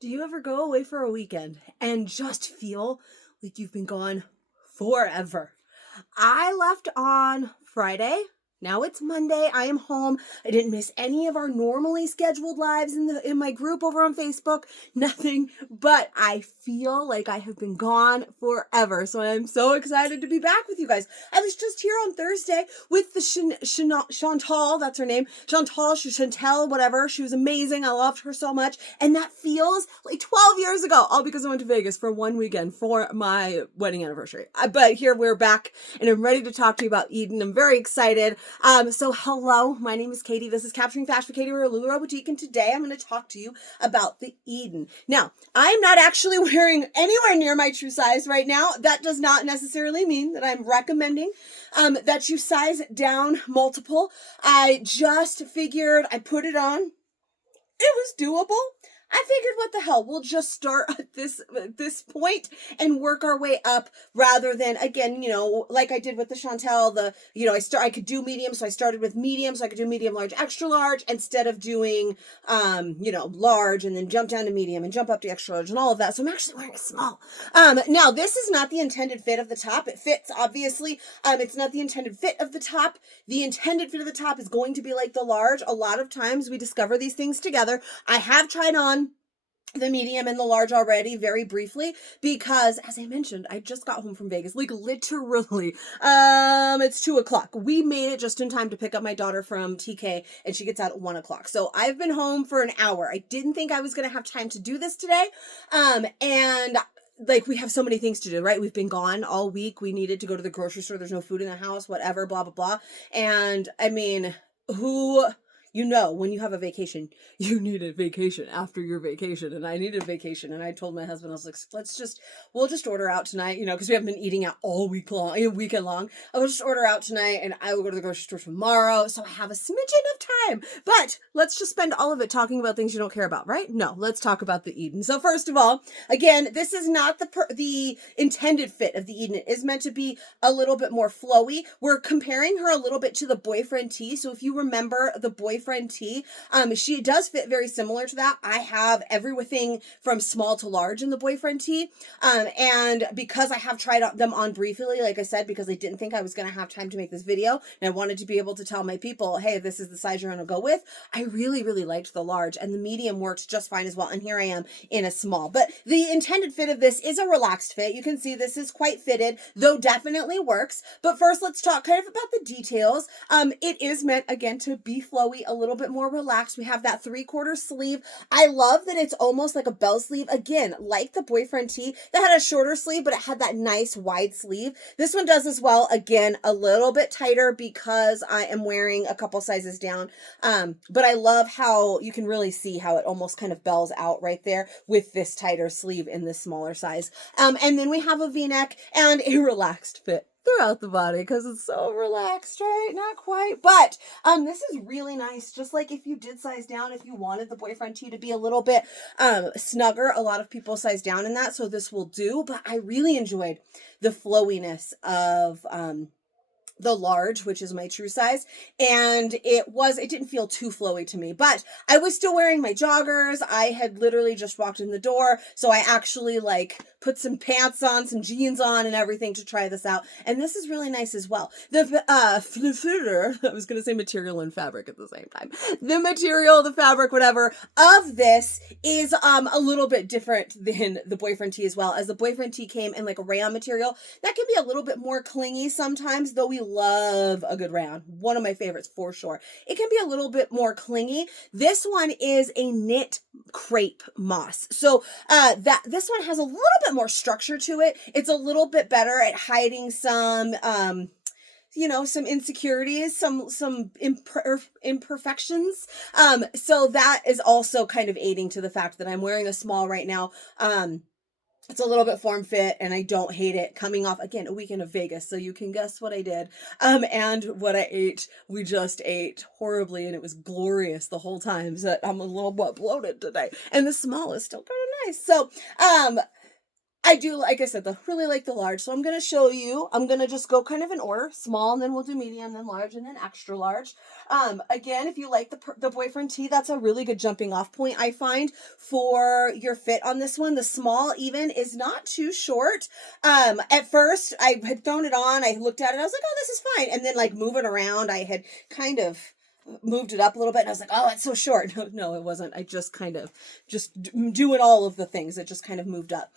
Do you ever go away for a weekend and just feel like you've been gone forever? I left on Friday. Now it's Monday. I am home. I didn't miss any of our normally scheduled lives in my group over on Facebook. Nothing, but I feel like I have been gone forever. So I'm so excited to be back with you guys. I was just here on Thursday with the Chantal, that's her name. Chantel, whatever. She was amazing. I loved her so much. And that feels like 12 years ago, all because I went to Vegas for one weekend for my wedding anniversary. But here we're back and I'm ready to talk to you about Eden. I'm very excited. So hello, my name is Katie. This is Capturing Fashion with Katie. We're a Lululemon boutique, and today I'm going to talk to you about the Eden. Now, I'm not actually wearing anywhere near my true size right now. That does not necessarily mean that I'm recommending that you size down multiple. I just figured I put it on. It was doable. I figured, what the hell, we'll just start at this point and work our way up rather than, again, like I did with the Chantel, I could do medium, so I started with medium, so I could do medium, large, extra large, instead of doing, large and then jump down to medium and jump up to extra large and all of that. So I'm actually wearing a small. Now, this is not the intended fit of the top. It fits, obviously. It's not the intended fit of the top. The intended fit of the top is going to be like the large. A lot of times we discover these things together. I have tried on the medium and the large already very briefly because, as I mentioned, I just got home from Vegas, like literally. It's 2:00. We made it just in time to pick up my daughter from TK, and she gets out at 1:00. So I've been home for an hour. I didn't think I was going to have time to do this today. And we have so many things to do, right? We've been gone all week. We needed to go to the grocery store. There's no food in the house, whatever, blah, blah, blah. And I mean, when you have a vacation, you need a vacation after your vacation. And I needed a vacation. And I told my husband, I was like, we'll just order out tonight, because we haven't been eating out all weekend long. I will just order out tonight and I will go to the grocery store tomorrow. So I have a smidgen of time, but let's just spend all of it talking about things you don't care about, right? No, let's talk about the Eden. So first of all, again, this is not the intended fit of the Eden. It is meant to be a little bit more flowy. We're comparing her a little bit to the boyfriend tee. So if you remember the boyfriend tee, she does fit very similar to that. I have everything from small to large in the boyfriend tee. And because I have tried them on briefly, like I said, because I didn't think I was going to have time to make this video, and I wanted to be able to tell my people, hey, this is the size you're going to go with. I really, really liked the large, and the medium works just fine as well. And here I am in a small, but the intended fit of this is a relaxed fit. You can see this is quite fitted, though definitely works. But first, let's talk kind of about the details. It is meant, again, to be flowy, a little bit more relaxed. We have that 3/4 sleeve. I love that it's almost like a bell sleeve. Again, like the boyfriend tee that had a shorter sleeve, but it had that nice wide sleeve. This one does as well. Again, a little bit tighter because I am wearing a couple sizes down. But I love how you can really see how it almost kind of bells out right there with this tighter sleeve in this smaller size. And then we have a V-neck and a relaxed fit throughout the body because it's so relaxed, right? Not quite, but this is really nice. Just like if you did size down, if you wanted the boyfriend tee to be a little bit snugger, a lot of people size down in that, so this will do. But I really enjoyed the flowiness of the large, which is my true size, and it didn't feel too flowy to me, but I was still wearing my joggers. I had literally just walked in the door, so I actually put some pants on, some jeans on, and everything to try this out, and this is really nice as well. The I was gonna say material and fabric at the same time. The material, the fabric, whatever, of this is a little bit different than the boyfriend tee as well, as the boyfriend tee came in like a rayon material that can be a little bit more clingy sometimes, though we love a good rayon. One of my favorites for sure. It can be a little bit more clingy. This one is a knit crepe moss. So this one has a little bit more structure to it. It's a little bit better at hiding some some insecurities, some imperfections. So that is also kind of aiding to the fact that I'm wearing a small right now. It's a little bit form fit and I don't hate it, coming off, again, a weekend of Vegas. So you can guess what I did. And what I ate. We just ate horribly and it was glorious the whole time. So I'm a little bit bloated today. And the small is still kind of nice. So, I do, like I said, though, really like the large. So I'm going to show you. I'm going to just go kind of in order. Small, and then we'll do medium, then large, and then extra large. Again, if you like the boyfriend tee, that's a really good jumping off point, I find, for your fit on this one. The small even is not too short. At first, I had thrown it on. I looked at it. I was like, oh, this is fine. And then, like, moving around, I had kind of moved it up a little bit, and I was like, oh, it's so short. No, it wasn't. I just kind of doing all of the things. It just kind of moved up.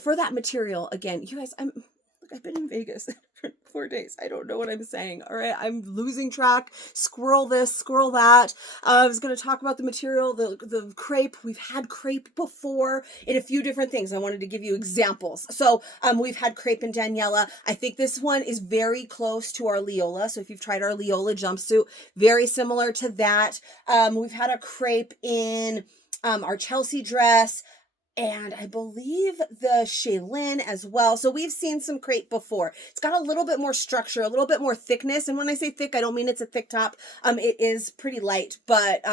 For that material, again, you guys, I've been in Vegas for 4 days. I don't know what I'm saying. All right. I'm losing track. Squirrel this, squirrel that. I was going to talk about the material, the crepe. We've had crepe before in a few different things. I wanted to give you examples. So, we've had crepe in Daniela. I think this one is very close to our Leola. So if you've tried our Leola jumpsuit, very similar to that. We've had a crepe in, our Chelsea dress, and I believe the Shaylin as well. So we've seen some crepe before. It's got a little bit more structure, a little bit more thickness. And when I say thick, I don't mean it's a thick top. It is pretty light, but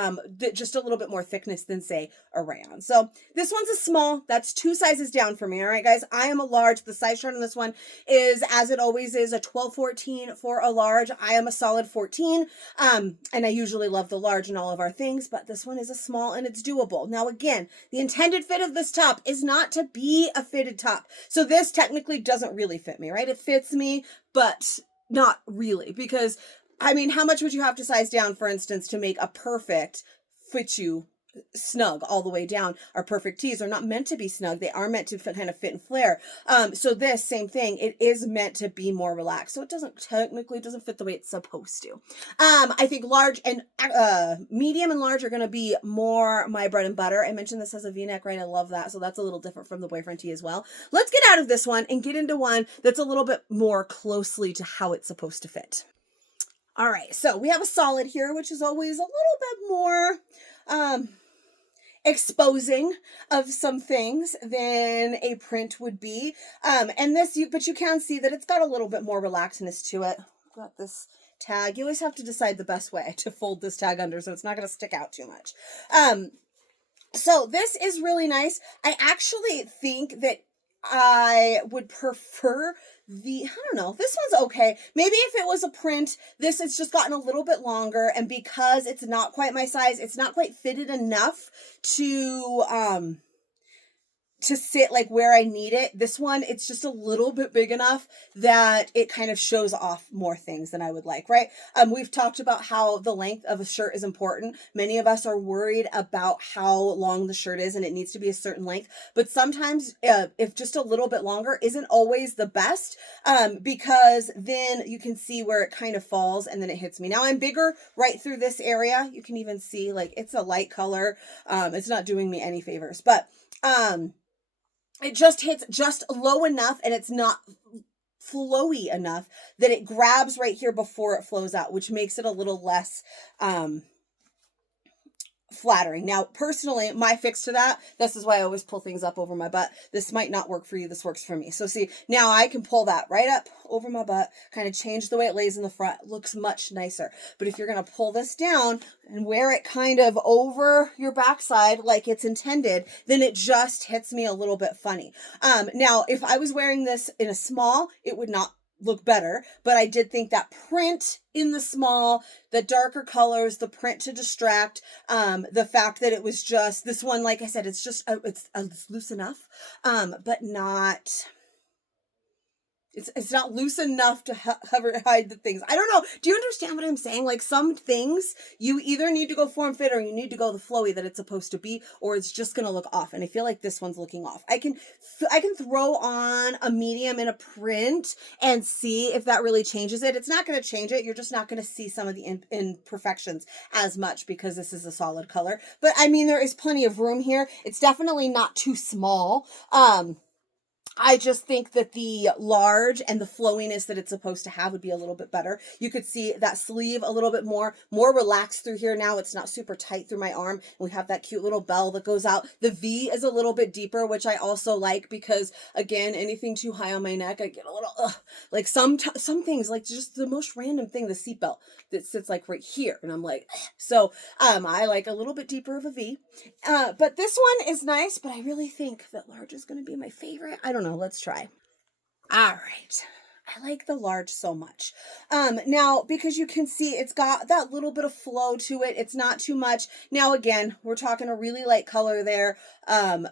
just a little bit more thickness than, say, a rayon. So this one's a small. That's 2 sizes down for me. All right, guys. I am a large. The size chart on this one is, as it always is, a 12-14 for a large. I am a solid 14. And I usually love the large in all of our things, but this one is a small and it's doable. Now, again, the intended fit of this top is not to be a fitted top. So this technically doesn't really fit me, right? It fits me, but not really, because I mean, how much would you have to size down, for instance, to make a perfect fit you snug all the way down? Our perfect tees are not meant to be snug. They are meant to kind of fit and flare. So this same thing, it is meant to be more relaxed. So it doesn't fit the way it's supposed to. I think large and medium and large are going to be more my bread and butter. I mentioned this as a v-neck, right? I love that. So that's a little different from the boyfriend tee as well. Let's get out of this one and get into one that's a little bit more closely to how it's supposed to fit. All right, so we have a solid here, which is always a little bit more exposing of some things than a print would be. And this, but you can see that it's got a little bit more relaxedness to it. Got this tag. You always have to decide the best way to fold this tag under so it's not going to stick out too much. So this is really nice. I actually think that I would prefer I don't know, this one's okay. Maybe if it was a print, this has just gotten a little bit longer, and because it's not quite my size, it's not quite fitted enough to sit like where I need it. This one, it's just a little bit big enough that it kind of shows off more things than I would like, right? We've talked about how the length of a shirt is important. Many of us are worried about how long the shirt is and it needs to be a certain length, but sometimes if just a little bit longer isn't always the best, because then you can see where it kind of falls and then it hits me. Now I'm bigger right through this area. You can even see, like, it's a light color. It's not doing me any favors, but it just hits just low enough, and it's not flowy enough that it grabs right here before it flows out, which makes it a little less flattering. Now, personally, my fix to that, this is why I always pull things up over my butt. This might not work for you. This works for me. So see, now I can pull that right up over my butt, kind of change the way it lays in the front. It looks much nicer. But if you're going to pull this down and wear it kind of over your backside like it's intended, then it just hits me a little bit funny. Now, if I was wearing this in a small, it would not look better, but I did think that print in the small, the darker colors, the print to distract, the fact that it was just this one, like I said, it's just it's loose enough, but not. It's not loose enough to hide the things. I don't know. Do you understand what I'm saying? Like, some things you either need to go form fit or you need to go the flowy that it's supposed to be, or it's just going to look off. And I feel like this one's looking off. I can throw on a medium in a print and see if that really changes it. It's not going to change it. You're just not going to see some of the imperfections as much because this is a solid color. But I mean, there is plenty of room here. It's definitely not too small. I just think that the large and the flowiness that it's supposed to have would be a little bit better. You could see that sleeve a little bit more relaxed through here now. It's not super tight through my arm. We have that cute little bell that goes out. The V is a little bit deeper, which I also like because, again, anything too high on my neck, I get a little, like some things, like just the most random thing, the seatbelt that sits like right here. And I'm like, ugh. So I like a little bit deeper of a V. But this one is nice, but I really think that large is going to be my favorite. I don't know. know. Let's try. All right. I like the large so much. Now, because you can see it's got that little bit of flow to it. It's not too much. Now, again, we're talking a really light color there,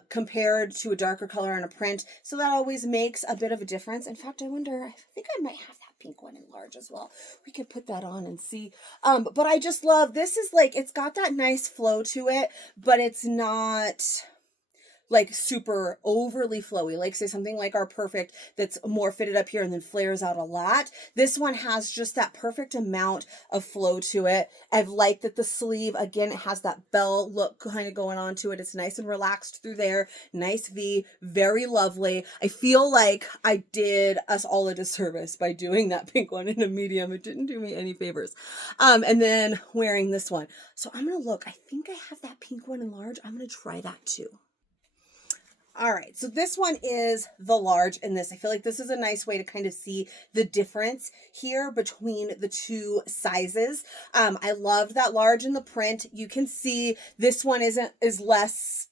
compared to a darker color on a print. So that always makes a bit of a difference. In fact, I wonder, I think I might have that pink one in large as well. We could put that on and see. But I just love, this is like, it's got that nice flow to it, but it's not like super overly flowy, like say something like our perfect that's more fitted up here and then flares out a lot. This one has just that perfect amount of flow to it. I've liked that the sleeve, again, it has that bell look kind of going on to it. It's nice and relaxed through there. Nice V, very lovely. I feel like I did us all a disservice by doing that pink one in a medium. It didn't do me any favors. And then wearing this one. So I'm going to look, I think I have that pink one in large. I'm going to try that too. All right, so this one is the large in this. I feel like this is a nice way to kind of see the difference here between the two sizes. I love that large in the print. You can see this one is less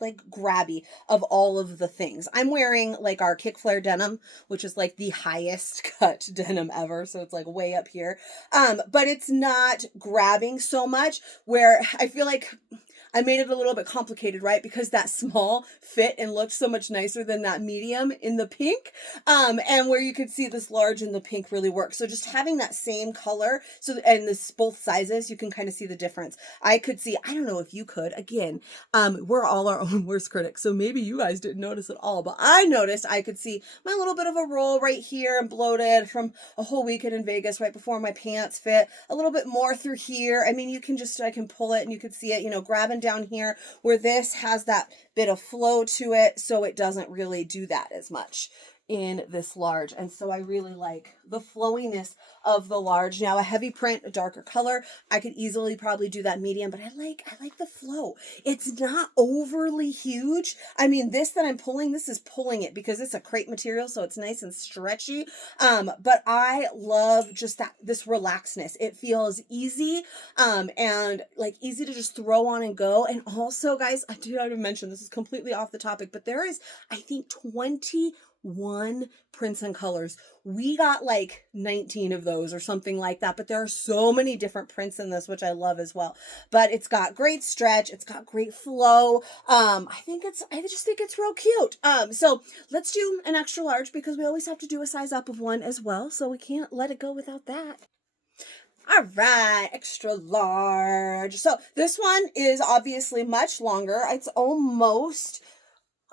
like grabby of all of the things. I'm wearing like our kick flare denim, which is like the highest cut denim ever. So it's like way up here. But it's not grabbing so much, where I feel like I made it a little bit complicated, right? Because that small fit and looked so much nicer than that medium in the pink. And where you could see this large in the pink really works. So just having that same color, so, and this both sizes, you can kind of see the difference. I could see, I don't know if you could, again, we're all our own worst critics. So maybe you guys didn't notice at all, but I noticed I could see my little bit of a roll right here and bloated from a whole weekend in Vegas right before my pants fit, a little bit more through here. I mean, you can just, I can pull it and you could see it, you know, grabbing down here, where this has that bit of flow to it, so it doesn't really do that as much in this large. And so I really like the flowiness of the large. Now a heavy print, a darker color, I could easily probably do that medium, but I like the flow. It's not overly huge. I mean, this that I'm pulling, this is pulling it because it's a crepe material, so it's nice and stretchy. But I love just this relaxedness. It feels easy, and like easy to just throw on and go. And also, guys, I do have to mention, this is completely off the topic, but there is, I think, 21 prints and colors. We got like 19 of those or something like that, but there are so many different prints in this, which I love as well. But it's got great stretch, it's got great flow. I just think it's real cute. So let's do an extra large, because we always have to do a size up of one as well, so we can't let it go without that. All right, extra large. So this one is obviously much longer. It's almost,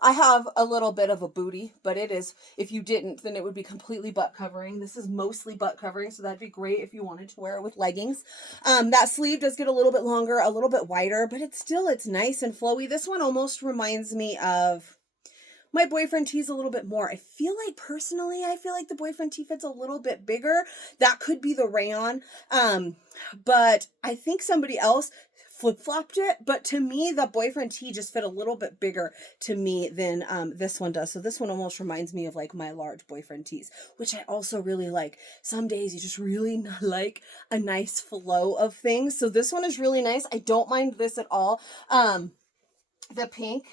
I have a little bit of a booty, but it is, if you didn't, then it would be completely butt covering. This is mostly butt covering, so that'd be great if you wanted to wear it with leggings. That sleeve does get a little bit longer, a little bit wider, but it's nice and flowy. This one almost reminds me of my boyfriend tees a little bit more. I feel like the boyfriend tee fits a little bit bigger. That could be the rayon. But I think somebody else flip-flopped it, but to me the boyfriend tee just fit a little bit bigger to me than this one does. So this one almost reminds me of like my large boyfriend tees, which I also really like. Some days you just really like a nice flow of things, so this one is really nice. I don't mind this at all. The pink,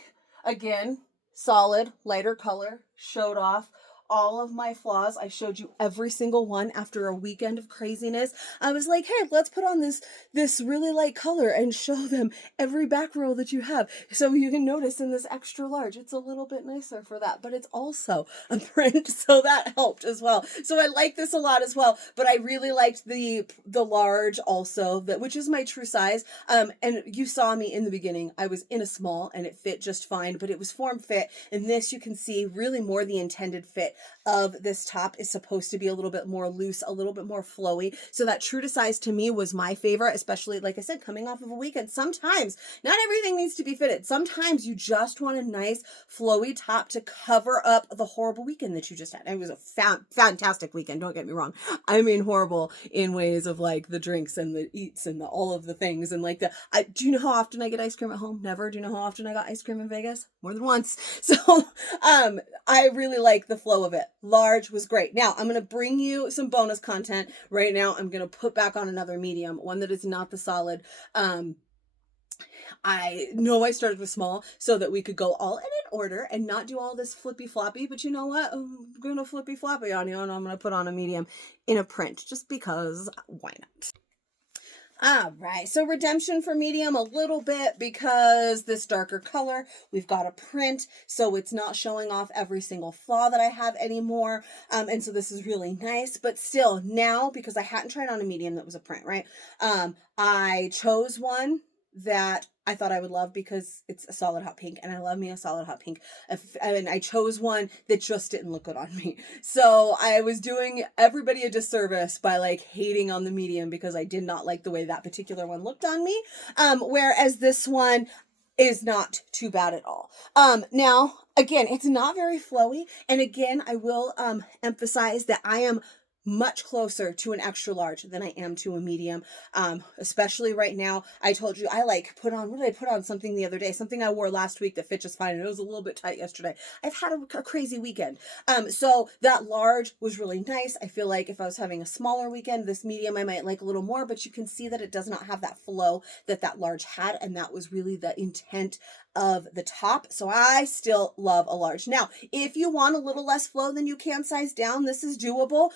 again, solid, lighter color, showed off all of my flaws. I showed you every single one after a weekend of craziness. I was like, hey, let's put on this really light color and show them every back row that you have. So you can notice in this extra large, it's a little bit nicer for that, but it's also a print, so that helped as well. So I like this a lot as well, but I really liked the large also, which is my true size. And you saw me in the beginning, I was in a small and it fit just fine, but it was form fit. And this, you can see really more the intended fit of this top is supposed to be a little bit more loose, a little bit more flowy. So that true to size to me was my favorite, especially, like I said, coming off of a weekend. Sometimes not everything needs to be fitted. Sometimes you just want a nice flowy top to cover up the horrible weekend that you just had. It was a fantastic weekend. Don't get me wrong. I mean, horrible in ways of like the drinks and the eats and all of the things. And like do you know how often I get ice cream at home? Never. Do you know how often I got ice cream in Vegas? More than once. So, I really like the flow of it. Large was great. Now I'm going to bring you some bonus content right now. I'm going to put back on another medium, one that is not the solid. I know I started with small so that we could go all in an order and not do all this flippy floppy, but you know what? I'm gonna flippy floppy on you and I'm gonna put on a medium in a print just because why not? All right, so redemption for medium a little bit because this darker color, we've got a print, so it's not showing off every single flaw that I have anymore. And so this is really nice, but still now, because I hadn't tried on a medium that was a print, right? I chose one that I thought I would love because it's a solid hot pink and I love me a solid hot pink. And I chose one that just didn't look good on me. So I was doing everybody a disservice by like hating on the medium because I did not like the way that particular one looked on me. Whereas this one is not too bad at all. Now, again, it's not very flowy. And again, I will emphasize that I am much closer to an extra large than I am to a medium. Especially right now. I told you I like put on, what did I put on something the other day? Something I wore last week that fit just fine. And it was a little bit tight yesterday. I've had a crazy weekend. So that large was really nice. I feel like if I was having a smaller weekend, this medium I might like a little more, but you can see that it does not have that flow that that large had. And that was really the intent of the top. So I still love a large. Now, if you want a little less flow, then you can size down. This is doable.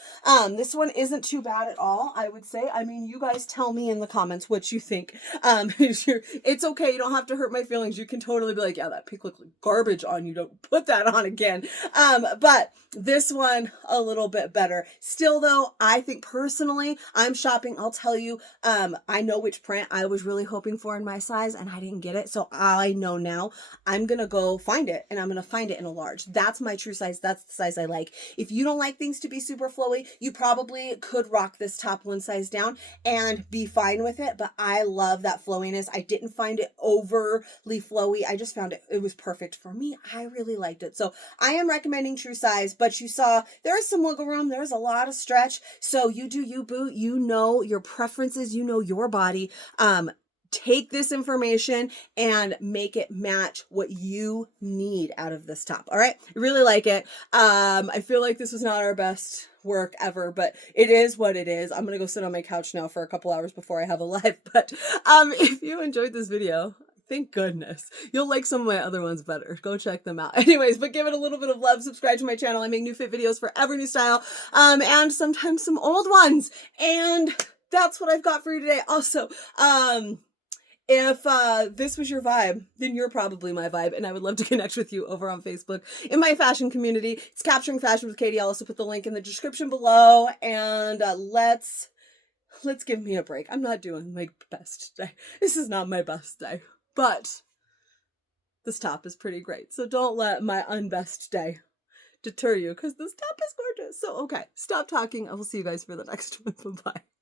This one isn't too bad at all, I would say. I mean, you guys tell me in the comments what you think. It's okay. You don't have to hurt my feelings. You can totally be like, yeah, that pink looked like garbage on you. Don't put that on again. But this one a little bit better. Still though, I think personally, I'm shopping. I'll tell you, I know which print I was really hoping for in my size and I didn't get it. So I know now I'm going to go find it and I'm going to find it in a large. That's my true size. That's the size I like. If you don't like things to be super flowy, you probably could rock this top one size down and be fine with it. But I love that flowiness. I didn't find it overly flowy. I just found it was perfect for me. I really liked it. So I am recommending true size, but you saw there is some wiggle room. There's a lot of stretch. So you do you, boo. You know your preferences. You know your body. Take this information and make it match what you need out of this top. All right. I really like it. I feel like this was not our best work ever, but it is what it is. I'm going to go sit on my couch now for a couple hours before I have a live. But if you enjoyed this video, thank goodness. You'll like some of my other ones better. Go check them out. Anyways, but give it a little bit of love. Subscribe to my channel. I make new fit videos for every new style, and sometimes some old ones. And that's what I've got for you today. Also, if this was your vibe, then you're probably my vibe, and I would love to connect with you over on Facebook in my fashion community. It's Capturing Fashion with Katie. I'll also put the link in the description below, and let's give me a break. I'm not doing my best day. This is not my best day, but this top is pretty great. So don't let my unbest day deter you, because this top is gorgeous. So okay, stop talking. I will see you guys for the next one. Bye-bye.